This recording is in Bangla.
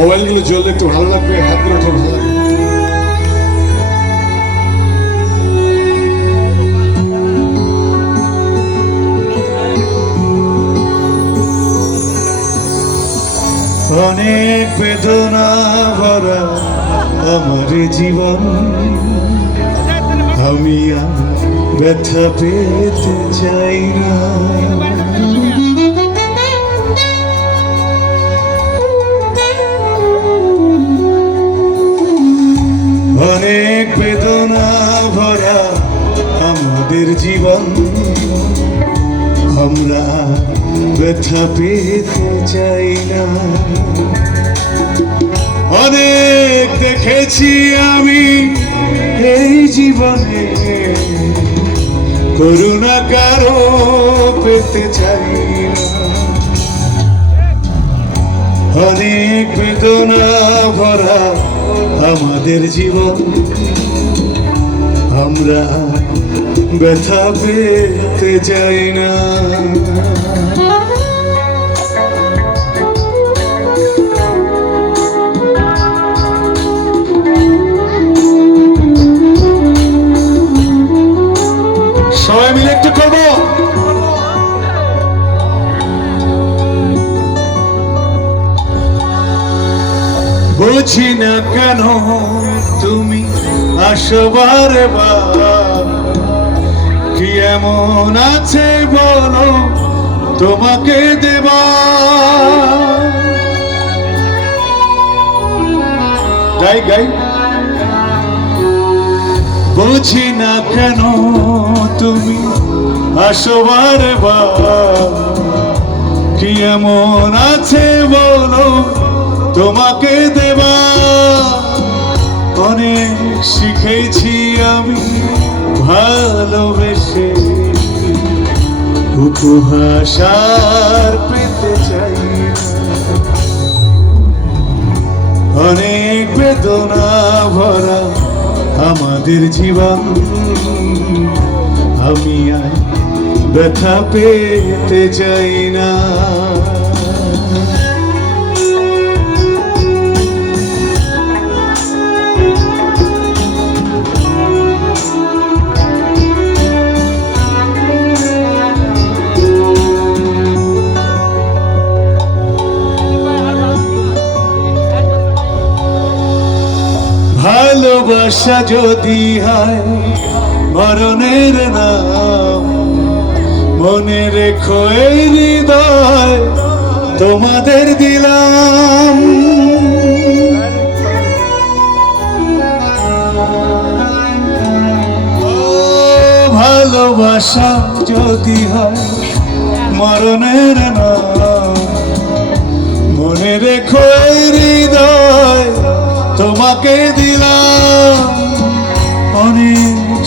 মোবাইলগুলো জ্বললে একটু ভালো লাগবে, হাত রাখলে ভালো লাগবে। অনেক বেদনা ভরা আমার জীবন, আমি আর ব্যথা পেতে চাই না। অনেক বেদনা ভরা আমাদের জীবন, আমরা ব্যথা পেতে চাই না। অনেক দেখেছি আমি এই জীবনে, করুণা কারো পেতে চাই না। অনেক বেদনা ভরা আমাদের জীবন, আমরা ব্যথা পেতে চাই না। সবাই মিলে একটু করবো। বুঝি না কেন তুমি আসো বারে বার, কি এমন আছে বলো তোমাকে দেবা। গাই গাই। বুঝি না কেন তুমি আসো বারে বার, কি এমন আছে বলো তোমাকে দেবা। অনেক শিখেছি আমি ভালোবেসে, উপহাস আর পেতে চাই। অনেক বেদনা ভরা আমাদের জীবন, আমি আর ব্যথা পেতে চাই না। ভালোবাসা যদি হয় মরণের নাম, মনে রেখো এই হৃদয় তোমাদের দিলাম। ভালোবাসা যদি হয় মরণের নাম, মনে রেখো এই হৃদয় তোমাকে দিলাম। অনেক